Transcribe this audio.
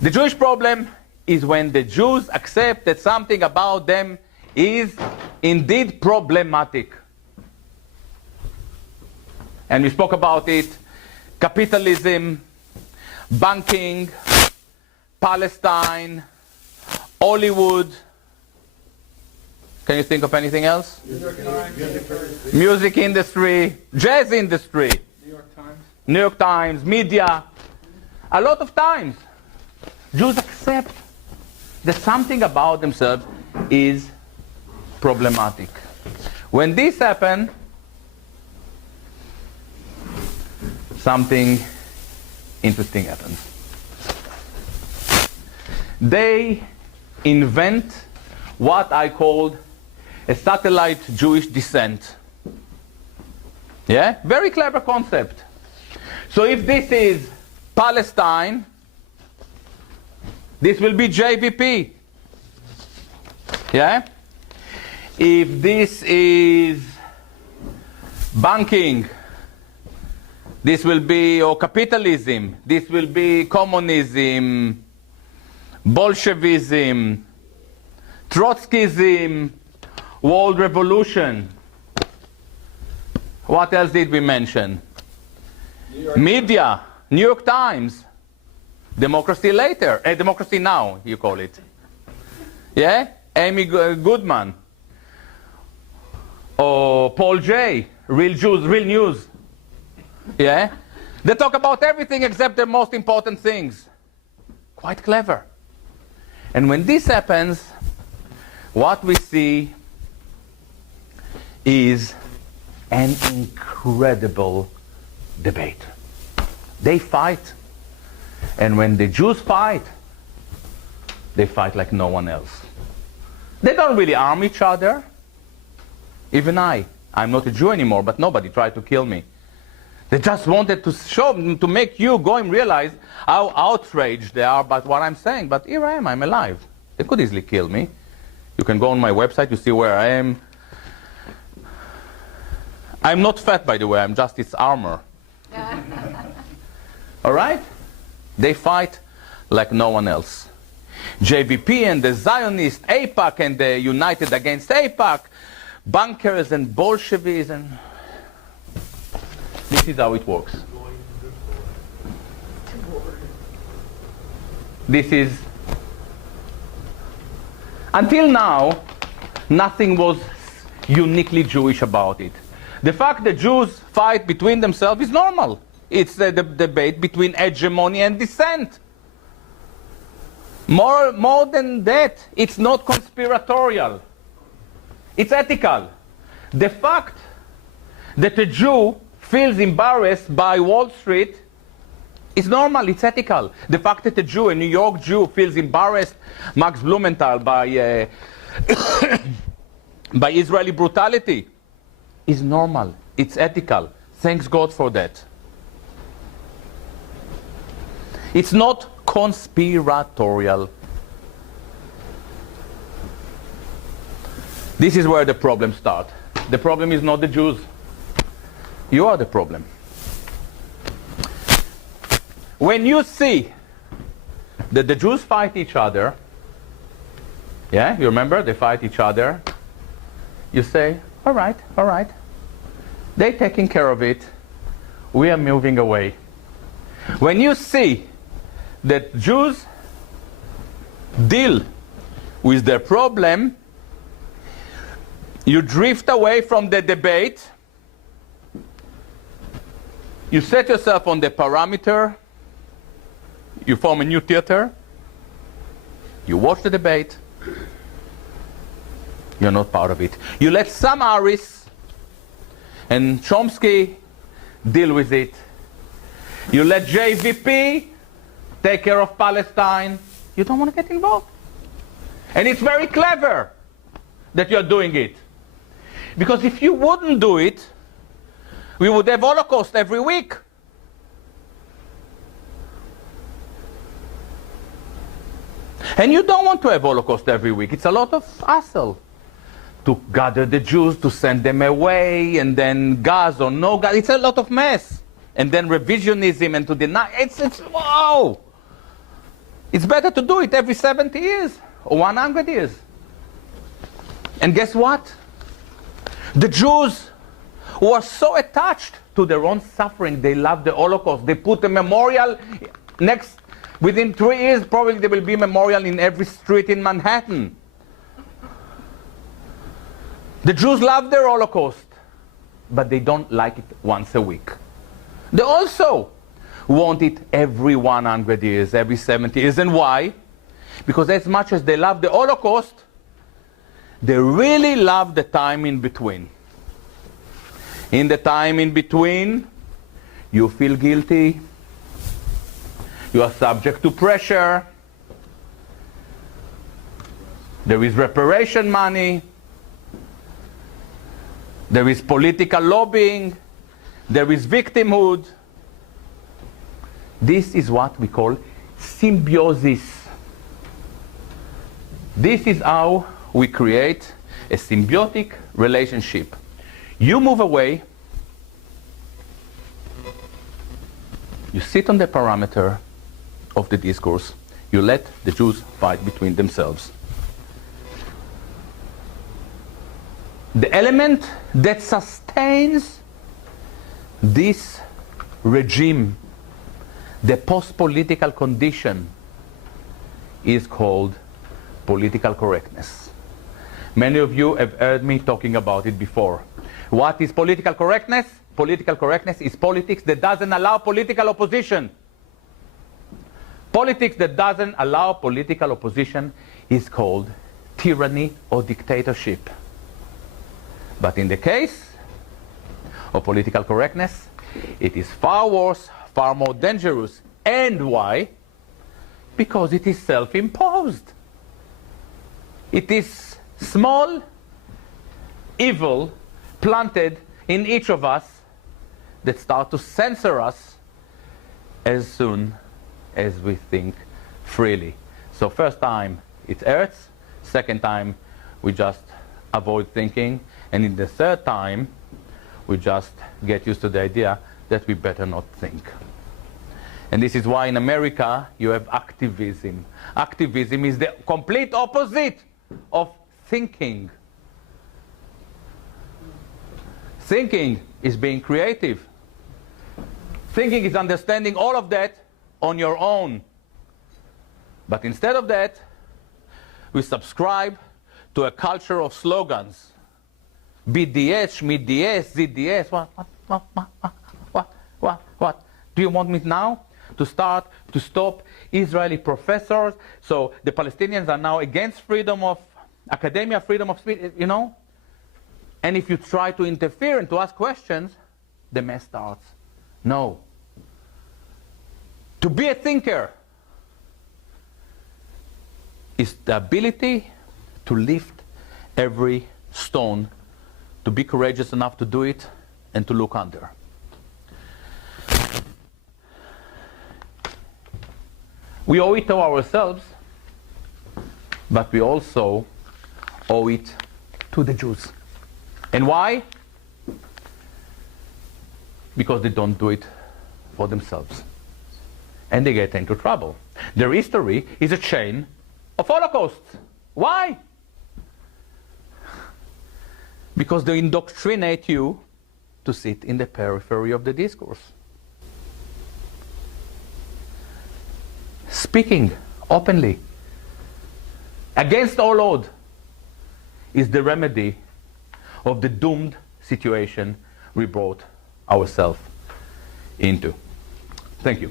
The Jewish problem is when the Jews accept that something about them is indeed problematic. And we spoke about it: capitalism, banking, Palestine, Hollywood. Can you think of anything else? Music industry, jazz industry, New York Times, media. A lot of times, Jews accept that something about themselves is problematic. When this happens, something interesting happens. They invent what I called a satellite Jewish descent. Yeah? Very clever concept. So if this is Palestine, this will be JVP. Yeah? If this is banking, this will be, or capitalism, this will be communism, Bolshevism, Trotskyism, World Revolution. What else did we mention? Media, New York Times, Democracy Later, Democracy Now, you call it. Yeah? Amy Goodman. Or Paul Jay, Real Jews, Real News. Yeah? They talk about everything except the most important things. Quite clever. And when this happens, what we see is an incredible debate. They fight. And when the Jews fight, they fight like no one else. They don't really harm each other. Even I'm not a Jew anymore, but nobody tried to kill me. They just wanted to show, to make you go and realize how outraged they are by what I'm saying. But here I am, I'm alive. They could easily kill me. You can go on my website, you see where I am. I'm not fat, by the way, I'm just its armor. All right? They fight like no one else. JVP and the Zionist, AIPAC and the United Against AIPAC, bunkers and Bolsheviks, and this is how it works. This is, until now, nothing was uniquely Jewish about it. The fact that Jews fight between themselves is normal. It's the debate between hegemony and dissent. More than that, it's not conspiratorial. It's ethical. The fact that a Jew feels embarrassed by Wall Street is normal, it's ethical. The fact that a Jew, a New York Jew, feels embarrassed, Max Blumenthal, by by Israeli brutality, is normal, it's ethical. Thanks God for that. It's not conspiratorial. This is where the problem starts. The problem is not the Jews. You are the problem. When you see that the Jews fight each other, yeah, you remember, they fight each other, you say, all right, they're taking care of it, we are moving away. When you see that Jews deal with their problem, you drift away from the debate, you set yourself on the parameter, you form a new theater, you watch the debate, you're not part of it. You let Sam Harris and Chomsky deal with it. You let JVP take care of Palestine. You don't want to get involved. And it's very clever that you're doing it. Because if you wouldn't do it, we would have Holocaust every week. And you don't want to have Holocaust every week. It's a lot of hassle to gather the Jews, to send them away, and then gas or no gas. It's a lot of mess. And then revisionism and to deny. It's wow. It's better to do it every 70 years or 100 years. And guess what? The Jews were so attached to their own suffering, they loved the Holocaust. They put a memorial within 3 years, probably there will be a memorial in every street in Manhattan. The Jews love their Holocaust, but they don't like it once a week. They also want it every 100 years, every 70 years. And why? Because as much as they love the Holocaust, they really love the time in between. In the time in between, you feel guilty, you are subject to pressure, there is reparation money, there is political lobbying, there is victimhood. This is what we call symbiosis. This is how we create a symbiotic relationship. You move away, you sit on the parameter of the discourse, you let the Jews fight between themselves. The element that sustains this regime, the post-political condition, is called political correctness. Many of you have heard me talking about it before. What is political correctness? Political correctness is politics that doesn't allow political opposition. Politics that doesn't allow political opposition is called tyranny or dictatorship. But in the case of political correctness, it is far worse, far more dangerous. And why? Because it is self-imposed. It is small evil planted in each of us that start to censor us as soon as we think freely. So first time it hurts, second time we just avoid thinking, and in the third time we just get used to the idea that we better not think. And this is why in America you have activism. Activism is the complete opposite of thinking. Thinking is being creative. Thinking is understanding all of that on your own. But instead of that, we subscribe to a culture of slogans. BDS, MDS, ZDS. What? Do you want me now to stop Israeli professors? So the Palestinians are now against freedom of academia, freedom of speech, you know? And if you try to interfere and to ask questions, the mess starts. No. To be a thinker is the ability to lift every stone, to be courageous enough to do it, and to look under. We owe it to ourselves, but we also owe it to the Jews. And why? Because they don't do it for themselves. And they get into trouble. Their history is a chain of holocausts. Why? Because they indoctrinate you to sit in the periphery of the discourse. Speaking openly against all odds is the remedy of the doomed situation we brought ourselves into. Thank you.